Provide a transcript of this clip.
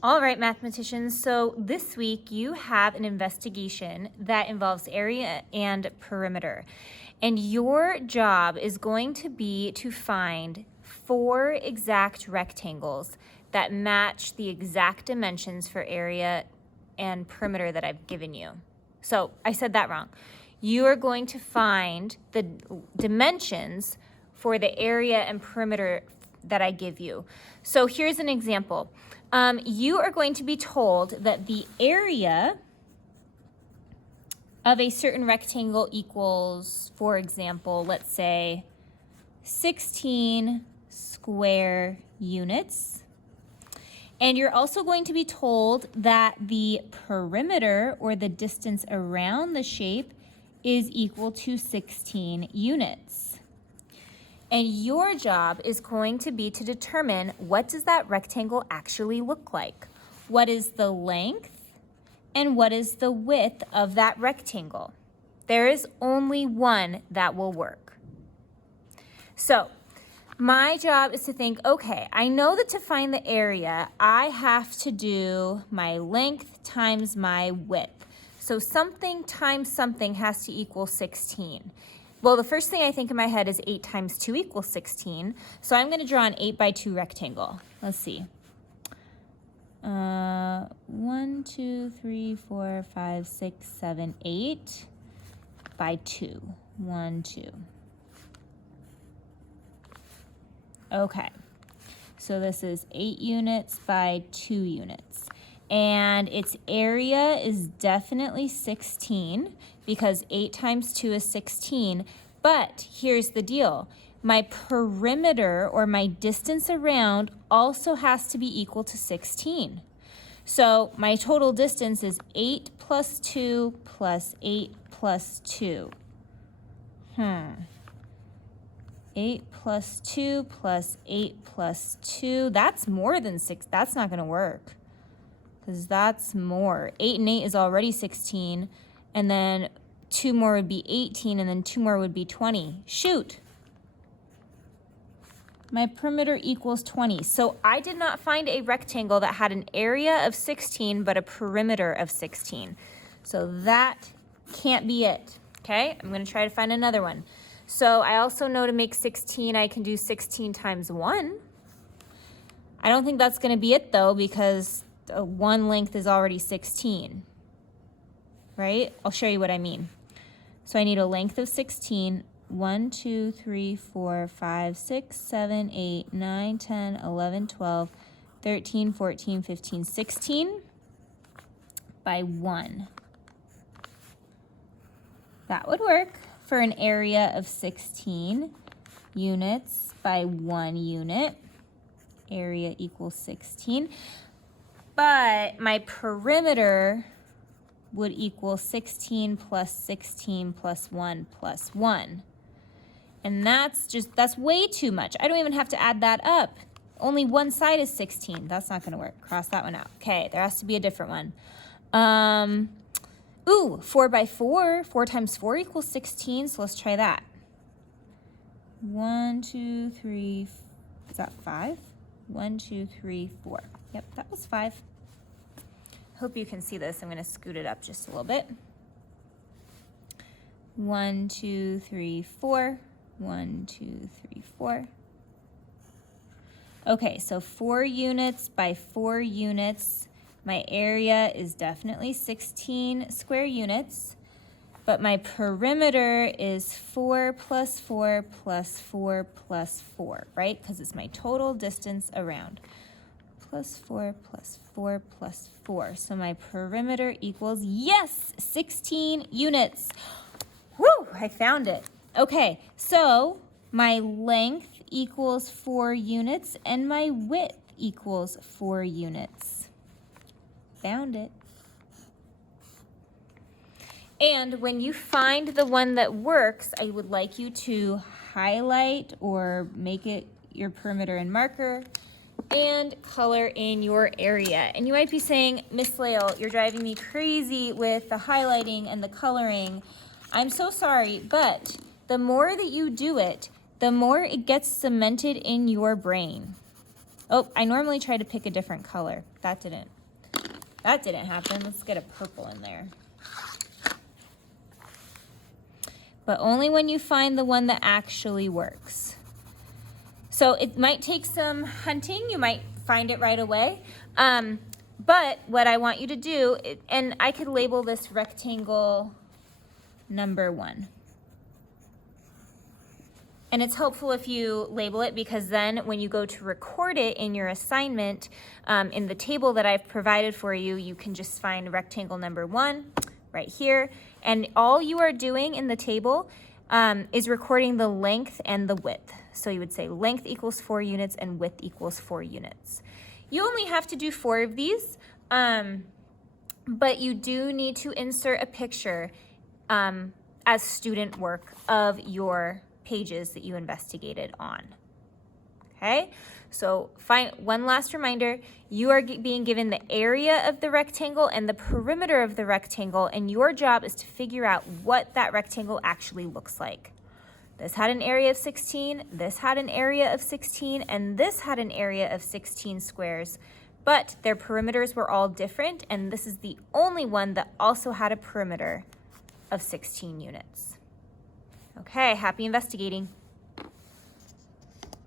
All right, mathematicians, so this week you have an investigation that involves area and perimeter. And your job is going to be to find 4 exact rectangles that match the exact dimensions for area and perimeter that I've given you. So I said that wrong. You are going to find the dimensions for the area and perimeter that I give you. So here's an example. You are going to be told that the area of a certain rectangle equals, for example, let's say 16 square units. And you're also going to be told that the perimeter, or the distance around the shape, is equal to 16 units. And your job is going to be to determine, what does that rectangle actually look like? What is the length and what is the width of that rectangle? There is only one that will work. So my job is to think, okay, I know that to find the area, I have to do my length times my width. So something times something has to equal 16. Well, the first thing I think in my head is 8 times 2 equals 16. So I'm going to draw an 8 by 2 rectangle. Let's see. 1, 2, 3, 4, 5, 6, 7, 8 by 2. 1, 2. Okay. So this is 8 units by 2 units. And its area is definitely 16 because 8 times 2 is 16. But here's the deal. My perimeter, or my distance around, also has to be equal to 16. So my total distance is 8 plus 2 plus 8 plus 2. 8 plus 2 plus 8 plus 2. That's more than 6. That's not going to work, because that's more. 8 and 8 is already 16, and then 2 more would be 18, and then 2 more would be 20. Shoot! My perimeter equals 20. So I did not find a rectangle that had an area of 16 but a perimeter of 16. So that can't be it, okay? I'm going to try to find another one. So I also know to make 16, I can do 16 times 1. I don't think that's going to be it, though, because one length is already 16, right? I'll show you what I mean. So I need a length of 16. 1, 2, 3, 4, 5, 6, 7, 8, 9, 10, 11, 12, 13, 14, 15, 16 by 1. That would work for an area of 16 units by 1 unit. Area equals 16. But my perimeter would equal 16 plus 16 plus 1 plus 1. And that's way too much. I don't even have to add that up. Only one side is 16. That's not going to work. Cross that one out. Okay, there has to be a different one. 4 by 4. 4 times 4 equals 16, so let's try that. 1, 2, 3, is that 5? 1, 2, 3, 4. Yep, that was 5. Hope you can see this. I'm going to scoot it up just a little bit. 1, 2, 3, 4. 1, 2, 3, 4. Okay, so 4 units by 4 units. My area is definitely 16 square units, but my perimeter is 4 plus 4 plus 4 plus 4, right? Because it's my total distance around. Plus 4 plus 4 plus 4. So my perimeter equals, yes, 16 units. Woo, I found it. Okay, so my length equals 4 units and my width equals 4 units. Found it. And when you find the one that works, I would like you to highlight or make it your perimeter in marker and color in your area. And you might be saying, Miss Lael, you're driving me crazy with the highlighting and the coloring. I'm so sorry, but the more that you do it, the more it gets cemented in your brain. Oh, I normally try to pick a different color. That didn't happen. Let's get a purple in there. But only when you find the one that actually works. So it might take some hunting. You might find it right away. But what I want you to do, and I could label this rectangle number 1. And it's helpful if you label it, because then when you go to record it in your assignment, in the table that I've provided for you, you can just find rectangle number 1 right here. And all you are doing in the table is recording the length and the width. So you would say length equals 4 units and width equals 4 units. You only have to do 4 of these, but you do need to insert a picture as student work of your pages that you investigated on. Okay, so one last reminder, you are being given the area of the rectangle and the perimeter of the rectangle, and your job is to figure out what that rectangle actually looks like. This had an area of 16, this had an area of 16, and this had an area of 16 squares, but their perimeters were all different, and this is the only one that also had a perimeter of 16 units. Okay, happy investigating.